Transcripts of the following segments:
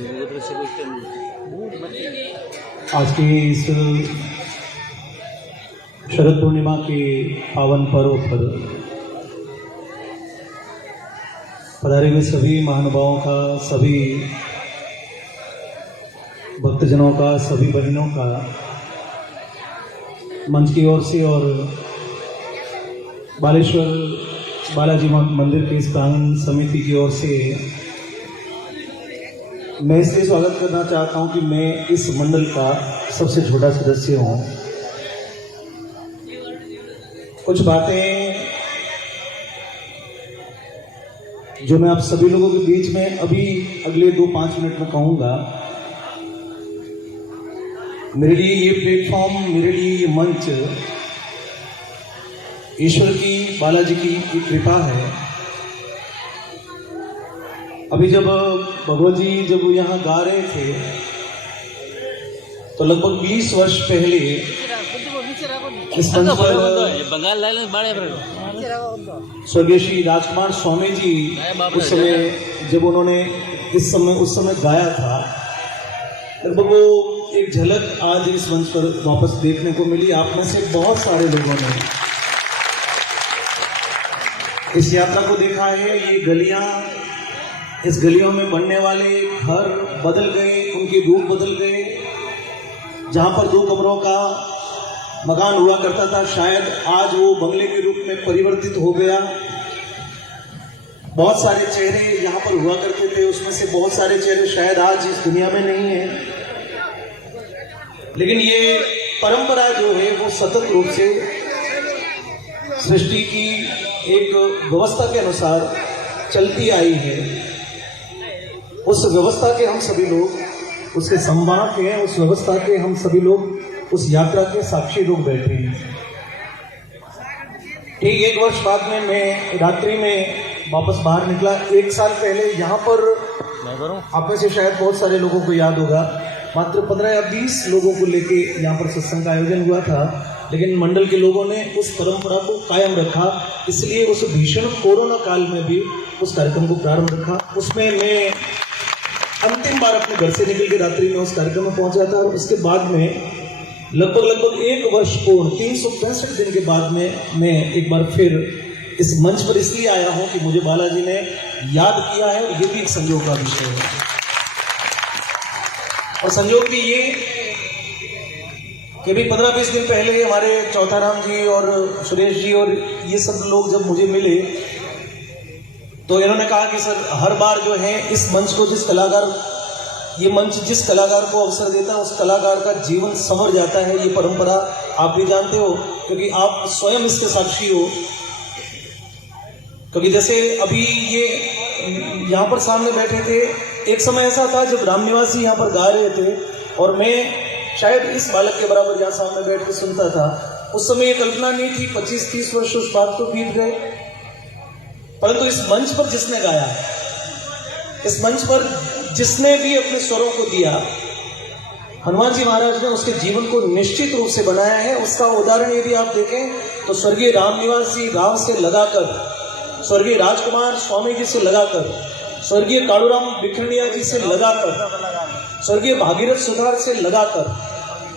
आज की इस शरद पूर्णिमा के पावन पर्व पर पधारे हुए सभी महानुभावों का, सभी भक्तजनों का, सभी बहनों का मंच की ओर से और बालेश्वर बालाजी मंदिर की इस प्रांगण समिति की ओर से मैं इसलिए स्वागत करना चाहता हूं कि मैं इस मंडल का सबसे छोटा सदस्य हूं। कुछ बातें जो मैं आप सभी लोगों के बीच में अभी अगले 2-5 मिनट में कहूंगा, मेरे लिए ये प्लेटफॉर्म, मेरे लिए ये मंच ईश्वर की, बालाजी की कृपा है। अभी जब भगवत जी जब यहाँ गा रहे थे तो लगभग 20 वर्ष पहले इस मंच पर स्वर्गीय श्री राजकुमार स्वामी जी उस समय जब उन्होंने उस समय गाया था, लगभग वो एक झलक आज इस मंच पर वापस देखने को मिली। आप में से बहुत सारे लोगों ने इस यात्रा को देखा है। ये गलियां, इस गलियों में बनने वाले घर बदल गए, उनके रूप बदल गए। जहां पर 2 कमरों का मकान हुआ करता था, शायद आज वो बंगले के रूप में परिवर्तित हो गया। बहुत सारे चेहरे यहाँ पर हुआ करते थे, उसमें से बहुत सारे चेहरे शायद आज इस दुनिया में नहीं है। लेकिन ये परंपरा जो है वो सतत रूप से सृष्टि की एक व्यवस्था के अनुसार चलती आई है। उस व्यवस्था के हम सभी लोग, उसके संवाहक हैं, उस व्यवस्था के हम सभी लोग उस यात्रा के साक्षी लोग बैठे हैं। ठीक 1 वर्ष बाद में मैं रात्रि में वापस बाहर निकला। 1 साल पहले यहाँ पर आप में से शायद बहुत सारे लोगों को याद होगा, मात्र 15 या 20 लोगों को लेके यहाँ पर सत्संग का आयोजन हुआ था। लेकिन मंडल के लोगों ने उस परंपरा को कायम रखा, इसलिए उस भीषण कोरोना काल में भी उस कार्यक्रम को प्रारंभ रखा। उसमें मैं अंतिम बार अपने घर से निकल के रात्रि में उस कार्यक्रम में पहुंचा था और उसके बाद में लगभग 1 वर्ष पूर्ण 365 दिन के बाद में मैं एक बार फिर इस मंच पर इसलिए आया हूं कि मुझे बालाजी ने याद किया है और ये भी एक संयोग का विषय है। और संयोग भी ये कि भी 15-20 दिन पहले हमारे चौथाराम जी और सुरेश जी और ये सब लोग जब मुझे मिले तो इन्होंने कहा कि सर, हर बार जो है इस मंच को ये मंच जिस कलाकार को अवसर देता है उस कलाकार का जीवन संवर जाता है। ये परंपरा आप भी जानते हो क्योंकि आप स्वयं इसके साक्षी हो। क्योंकि जैसे अभी ये यहाँ पर सामने बैठे थे, एक समय ऐसा था जब रामनिवासी यहाँ पर गा रहे थे और मैं शायद इस बालक के बराबर यहाँ सामने बैठ के सुनता था। उस समय ये कल्पना नहीं थी, 25-30 वर्ष उस बात को बीत गए। परंतु इस मंच पर जिसने गाया, इस मंच पर जिसने भी अपने स्वरों को दिया, हनुमान जी महाराज ने उसके जीवन को निश्चित रूप से बनाया है। उसका उदाहरण यदि आप देखें तो स्वर्गीय रामनिवासी राव से लगाकर, स्वर्गीय राजकुमार स्वामी जी से लगाकर, स्वर्गीय कालूराम बिखरनिया जी से लगाकर, स्वर्गीय भागीरथ सुधार से लगाकर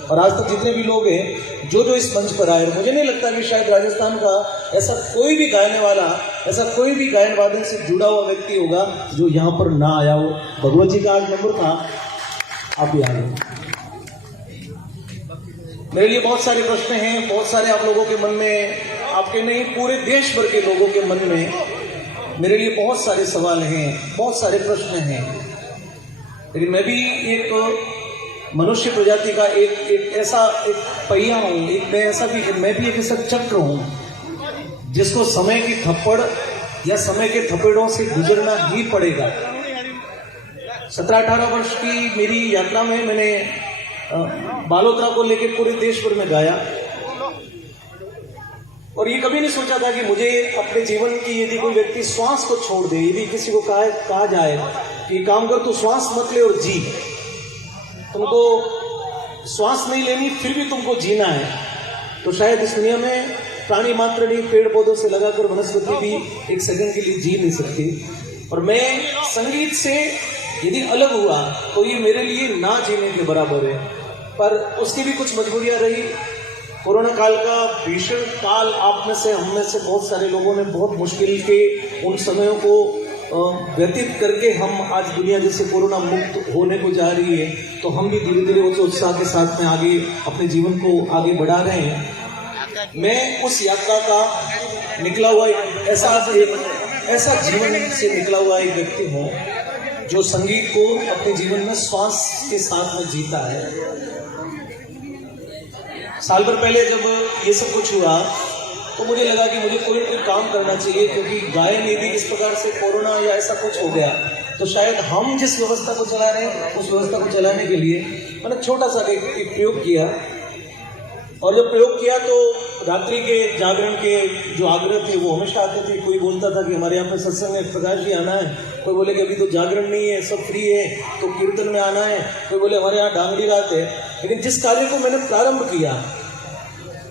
और आज तक जितने भी लोग हैं जो इस मंच पर आए, मुझे नहीं लगता कि शायद राजस्थान का ऐसा कोई भी गायने वाला, ऐसा कोई भी गायन वादन से जुड़ा हुआ व्यक्ति होगा जो यहाँ पर ना आया हो। भगवत जी का आज नंबर था, आप ही आ गए। मेरे लिए बहुत सारे प्रश्न हैं, बहुत सारे आप लोगों के मन में, आपके नहीं पूरे देश भर के लोगों के मन में मेरे लिए बहुत सारे सवाल हैं, बहुत सारे प्रश्न हैं। लेकिन मैं भी एक मनुष्य प्रजाति का एक ऐसा एक पहिया हूं, मैं भी एक ऐसा चक्र हूं जिसको समय की थप्पड़ या समय के थप्पड़ों से गुजरना ही पड़ेगा। 17-18 वर्ष की मेरी यात्रा में मैंने बालोतरा को लेकर पूरे देश भर में गाया और ये कभी नहीं सोचा था कि मुझे अपने जीवन की यदि कोई व्यक्ति श्वास को छोड़ दे, यदि किसी को कहा जाए कि काम कर तू श्वास मत ले और जी, तुमको श्वास नहीं लेनी फिर भी तुमको जीना है, तो शायद इस दुनिया में प्राणी मात्र नहीं, पेड़ पौधों से लगाकर वनस्पति भी 1 सेकंड के लिए जी नहीं सकती। और मैं संगीत से यदि अलग हुआ तो ये मेरे लिए ना जीने के बराबर है। पर उसकी भी कुछ मजबूरियां रही। कोरोना काल का भीषण काल आप में से, हम में से बहुत सारे लोगों ने बहुत मुश्किल के उन समयों को व्यतीत करके हम आज दुनिया जैसे कोरोना मुक्त होने को जा रही है, तो हम भी धीरे धीरे उस उत्साह के साथ में आगे अपने जीवन को आगे बढ़ा रहे हैं। मैं उस यात्रा का निकला हुआ ऐसा जीवन से निकला हुआ एक व्यक्ति हूँ जो संगीत को अपने जीवन में श्वास के साथ में जीता है। साल भर पहले जब ये सब कुछ हुआ तो मुझे लगा कि मुझे कोई काम करना चाहिए, क्योंकि गायन यदि इस प्रकार से कोरोना या ऐसा कुछ हो गया तो शायद हम जिस व्यवस्था को चला रहे हैं उस व्यवस्था को चलाने के लिए मैंने छोटा सा एक प्रयोग किया। और जब प्रयोग किया तो रात्रि के जागरण के जो आग्रह थे वो हमेशा आते थे। कोई बोलता था कि हमारे यहाँ पे सत्संग में प्रकाश जी आना है, कोई बोले कि अभी तो जागरण नहीं है, सब फ्री है तो कीर्तन में आना है, कोई बोले हमारे यहाँ डांगरी रात है। लेकिन जिस कार्य को मैंने प्रारंभ किया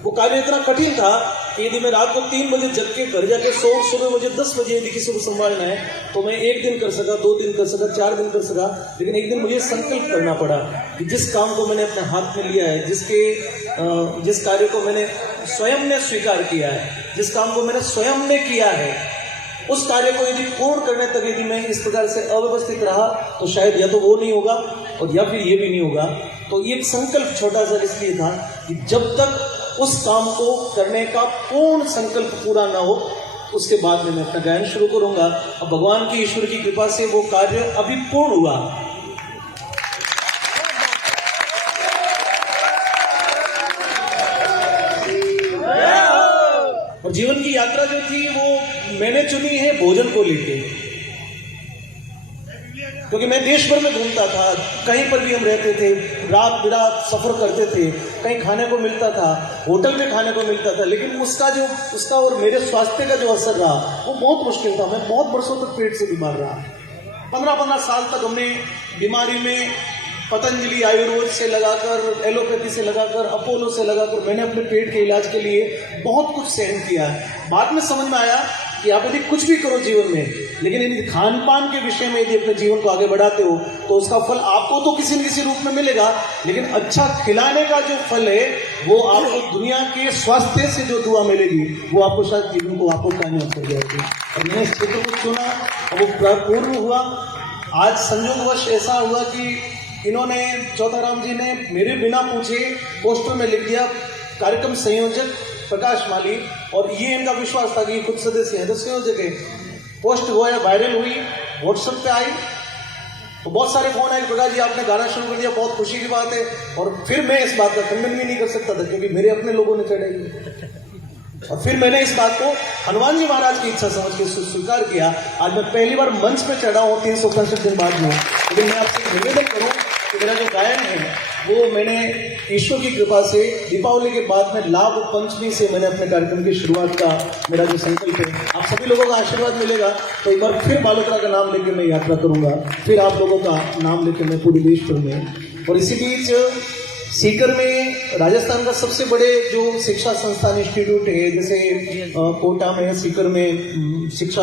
वो कार्य इतना कठिन था कि यदि मैं रात को 3 बजे जग के घर जाके सुबह मुझे 10 बजे यदि किसी को संभालना है तो मैं 1 दिन कर सका, 2 दिन कर सका, 4 दिन कर सका। लेकिन एक दिन मुझे संकल्प करना पड़ा कि जिस काम को मैंने अपने हाथ में लिया है, जिस कार्य को मैंने स्वयं ने स्वीकार किया है, जिस काम को मैंने स्वयं ने किया है, उस कार्य को यदि पूर्ण करने तक यदि मैं इस प्रकार से अव्यवस्थित रहा तो शायद या तो वो नहीं होगा और या फिर ये भी नहीं होगा। तो ये संकल्प छोटा सा इसलिए था कि जब तक उस काम को करने का पूर्ण संकल्प पूरा ना हो उसके बाद में मैं अपना गायन शुरू करूंगा। अब भगवान की, ईश्वर की कृपा से वो कार्य अभी पूर्ण हुआ। और जीवन की यात्रा जो थी वो मैंने चुनी है भोजन को लेके, क्योंकि मैं देश भर में घूमता था, कहीं पर भी हम रहते थे, रात बिरात सफर करते थे, कहीं खाने को मिलता था, होटल में खाने को मिलता था, लेकिन उसका और मेरे स्वास्थ्य का जो असर रहा वो बहुत मुश्किल था। मैं बहुत वर्षों तक पेट से बीमार रहा। 15-15 साल तक हमने बीमारी में पतंजलि आयुर्वेद से लगाकर, एलोपैथी से लगाकर, अपोलो से लगाकर मैंने अपने पेट के इलाज के लिए बहुत कुछ सहन किया है। बाद में समझ में आया कि आप यदि कुछ भी करो जीवन में, लेकिन यदि खान पान के विषय में यदि अपने जीवन को आगे बढ़ाते हो तो उसका फल आपको तो किसी न किसी रूप में मिलेगा, लेकिन अच्छा खिलाने का जो फल है वो आपको दुनिया के स्वास्थ्य से जो दुआ मिलेगी वो आपको शायद जीवन को आपको कामयाब कर जाएगी। और मैंने इस क्षेत्र को चुना, वो पूर्ण हुआ। आज संयोगवश ऐसा हुआ कि इन्होंने, चौथाराम जी ने मेरे बिना पूछे पोस्टर में लिख दिया कार्यक्रम संयोजक प्रकाश माली, और ये इनका विश्वास था कि खुद सदस्य हैं तो संयोजक है। पोस्ट हुआ या वायरल हुई, व्हाट्सएप पे आई तो बहुत सारे फोन आए, प्रकाश जी आपने गाना शुरू कर दिया, बहुत खुशी की बात है। और फिर मैं इस बात का खंडन भी नहीं कर सकता था क्योंकि मेरे अपने लोगों ने चढ़ाई। और फिर मैंने इस बात को हनुमान जी महाराज की इच्छा समझ के स्वीकार किया। आज मैं पहली बार मंच पे चढ़ा हूँ 365 दिन बाद में। लेकिन मैं आपसे निवेदन करूँ कि मेरा जो गायन है वो मैंने ईश्वर की कृपा से दीपावली के बाद में लाभ पंचमी से मैंने अपने कार्यक्रम की शुरुआत का मेरा जो संकल्प है, आप सभी लोगों का आशीर्वाद मिलेगा तो एक बार फिर बालोतरा का नाम लेके मैं यात्रा करूंगा, फिर आप लोगों का नाम लेके मैं पूरे देश भर में। और इसी बीच सीकर में राजस्थान का सबसे बड़े जो शिक्षा संस्थान इंस्टीट्यूट है, जैसे कोटा में, सीकर में शिक्षा